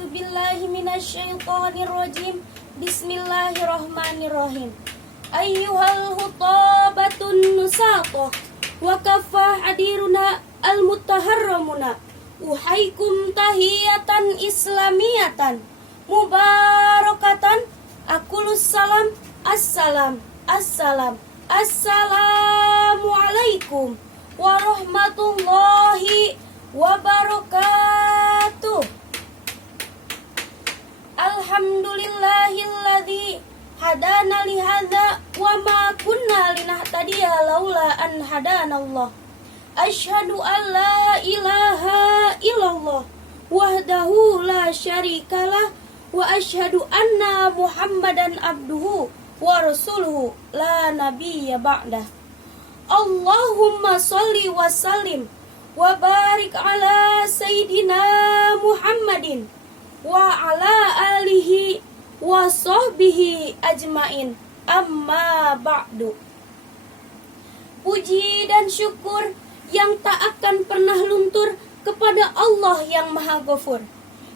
A'udzu billahi minasyaitonir rajim. Bismillahirrahmanirrahim. Ayyuhal hutabatun nusaqah wa kafah adiruna al-mutaharramuna. Uhaikum tahiyatan islamiyatan mubarakatan. Akulus salam. Assalamualaikum warahmatullahi wabarakatuh. Alhamdulillahilladzi hadana li hadza wa ma kunna linahtadiya laula an hadanallah. Asyhadu an la ilaha illallah wahdahu la syarikalah wa asyhadu anna Muhammadan abduhu wa rasuluhu la nabiyya ba'dah. Allahumma sholli wa sallim wa barik ala sayyidina Muhammadin wa ala alihi wa sahbihi ajmain. Amma ba'du. Puji dan syukur yang tak akan pernah luntur kepada Allah yang Maha Ghafur,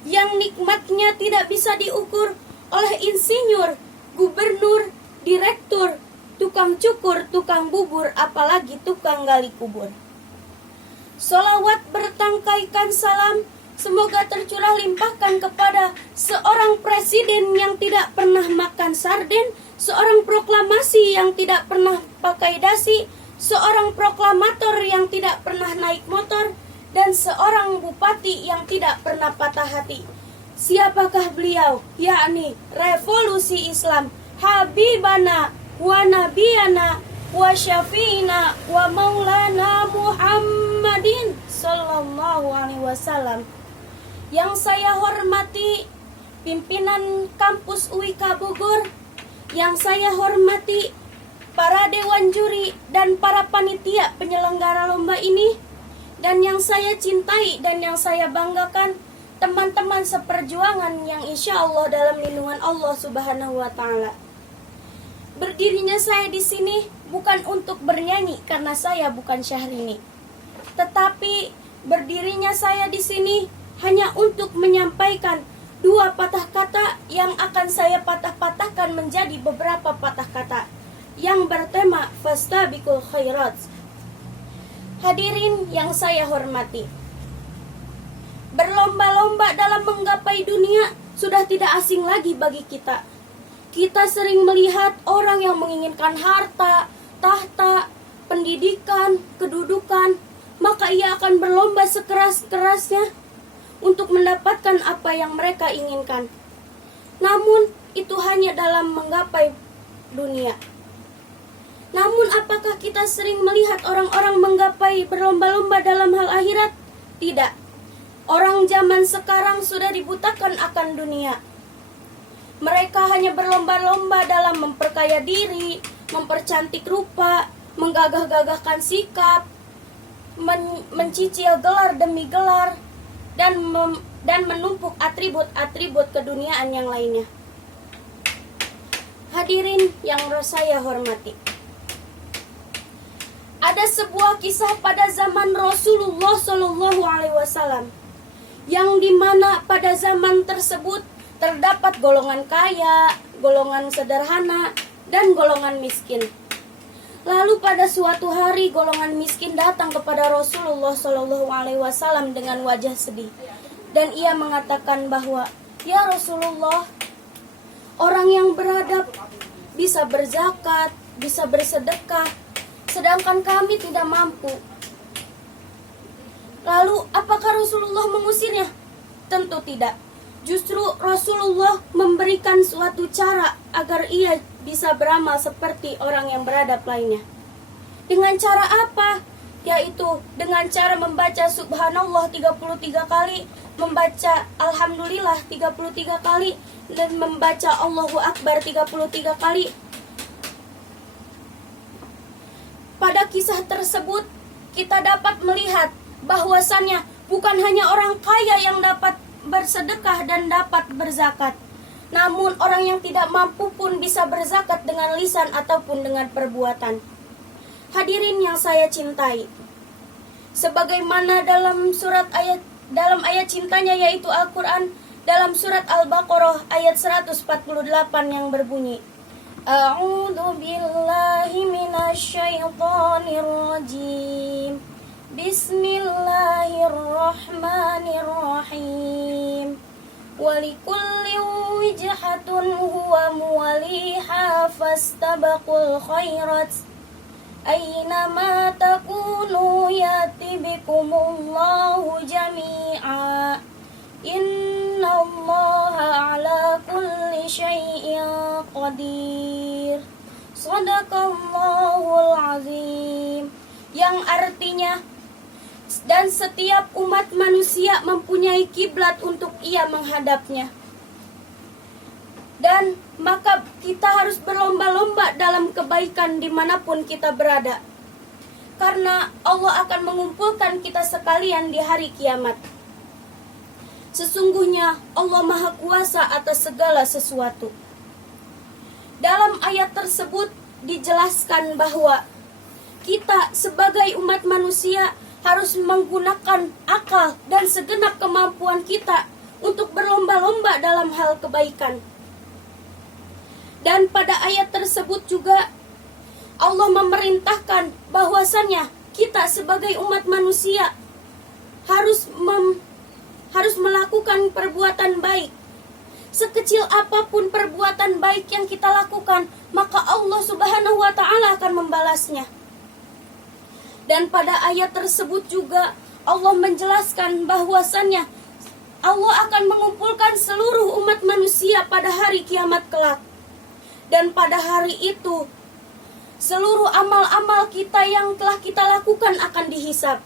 yang nikmatnya tidak bisa diukur oleh insinyur, gubernur, direktur, tukang cukur, tukang bubur, apalagi tukang gali kubur. Sholawat bertangkaikan salam semoga tercurah limpahkan kepada seorang presiden yang tidak pernah makan sarden, seorang proklamasi yang tidak pernah pakai dasi, seorang proklamator yang tidak pernah naik motor, dan seorang bupati yang tidak pernah patah hati. Siapakah beliau? Yakni revolusi Islam, Habibana wa Nabiyana wa Syafi'ina wa Maulana Muhammadin Sallallahu Alaihi Wasallam. Yang saya hormati pimpinan kampus UIK Bogor, yang saya hormati para dewan juri dan para panitia penyelenggara lomba ini, dan yang saya cintai dan yang saya banggakan, teman-teman seperjuangan yang insya Allah dalam lindungan Allah Subhanahu wa Ta'ala. Berdirinya saya di sini bukan untuk bernyanyi karena saya bukan Syahrini, tetapi berdirinya saya di sini hanya untuk menyampaikan dua patah kata yang akan saya patah-patahkan menjadi beberapa patah kata yang bertema fastabiqul khairat. Hadirin yang saya hormati, berlomba-lomba dalam menggapai dunia sudah tidak asing lagi bagi kita. Kita sering melihat orang yang menginginkan harta, tahta, pendidikan, kedudukan, maka ia akan berlomba sekeras-kerasnya untuk mendapatkan apa yang mereka inginkan. Namun itu hanya dalam menggapai dunia. Namun apakah kita sering melihat orang-orang menggapai berlomba-lomba dalam hal akhirat? Tidak. Orang zaman sekarang sudah dibutakan akan dunia. Mereka hanya berlomba-lomba dalam memperkaya diri, mempercantik rupa, menggagah-gagahkan sikap, mencicil gelar demi gelar, dan menumpuk atribut-atribut keduniaan yang lainnya. Hadirin yang saya hormati, ada sebuah kisah pada zaman Rasulullah Shallallahu Alaihi Wasallam, yang dimana pada zaman tersebut terdapat golongan kaya, golongan sederhana, dan golongan miskin. Lalu pada suatu hari golongan miskin datang kepada Rasulullah Shallallahu Alaihi Wasallam dengan wajah sedih, dan ia mengatakan bahwa, ya Rasulullah, orang yang beradab bisa berzakat, bisa bersedekah, sedangkan kami tidak mampu. Lalu apakah Rasulullah mengusirnya? Tentu tidak. Justru Rasulullah memberikan suatu cara agar ia bisa beramal seperti orang yang beradab lainnya. Dengan cara apa? Yaitu dengan cara membaca subhanallah 33 kali, membaca alhamdulillah 33 kali, dan membaca Allahu Akbar 33 kali. Pada kisah tersebut kita dapat melihat bahwasannya bukan hanya orang kaya yang dapat bersedekah dan dapat berzakat, namun orang yang tidak mampu pun bisa berzakat dengan lisan ataupun dengan perbuatan. Hadirin yang saya cintai, sebagaimana dalam ayat cintanya yaitu Al-Quran, dalam surat Al-Baqarah ayat 148 yang berbunyi, A'udzu billahi minasyaitonir rajim. Bismillahirrahmanirrahim. Walikulli wijhatun huwa muwaliha fastabaqul khairat. Aynama takunu yati bikumullahu jami'a. Innallaha ala kulli syai'in qadir. Shadaqallahul azim. Yang artinya, dan setiap umat manusia mempunyai kiblat untuk ia menghadapnya. Dan maka kita harus berlomba-lomba dalam kebaikan dimanapun kita berada. Karena Allah akan mengumpulkan kita sekalian di hari kiamat. Sesungguhnya Allah Maha Kuasa atas segala sesuatu. Dalam ayat tersebut dijelaskan bahwa kita sebagai umat manusia harus menggunakan akal dan segenap kemampuan kita untuk berlomba-lomba dalam hal kebaikan. Dan pada ayat tersebut juga Allah memerintahkan bahwasannya kita sebagai umat manusia harus melakukan perbuatan baik. Sekecil apapun perbuatan baik yang kita lakukan, maka Allah Subhanahu wa ta'ala akan membalasnya. Dan pada ayat tersebut juga Allah menjelaskan bahwasannya Allah akan mengumpulkan seluruh umat manusia pada hari kiamat kelak. Dan pada hari itu seluruh amal-amal kita yang telah kita lakukan akan dihisab.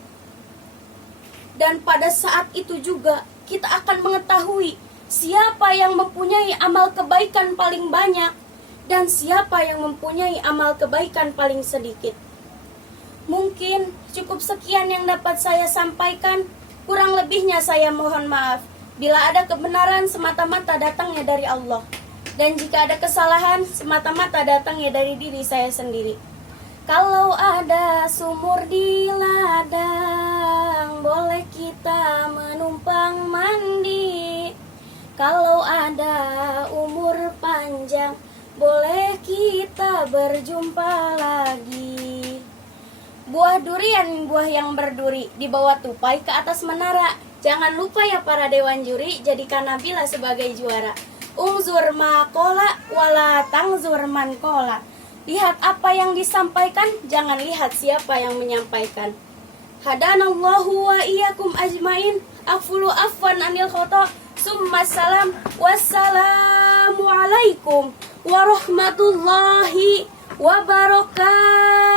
Dan pada saat itu juga kita akan mengetahui siapa yang mempunyai amal kebaikan paling banyak dan siapa yang mempunyai amal kebaikan paling sedikit. Mungkin cukup sekian yang dapat saya sampaikan. Kurang lebihnya saya mohon maaf. Bila ada kebenaran semata-mata datangnya dari Allah. Dan jika ada kesalahan semata-mata datangnya dari diri saya sendiri. Kalau ada sumur di ladang, boleh kita menumpang mandi. Kalau ada umur panjang, boleh kita berjumpa lagi. Buah durian, buah yang berduri, dibawa tupai ke atas menara. Jangan lupa ya para dewan juri, jadikan Nabila sebagai juara. Unzur maqala wala tangzur man qala. Lihat apa yang disampaikan, jangan lihat siapa yang menyampaikan. Hadanallahu wa iyyakum ajmain. Afulu afwan anil khata. Summa salam. Wassalamu alaikum warahmatullahi wabarakatuh.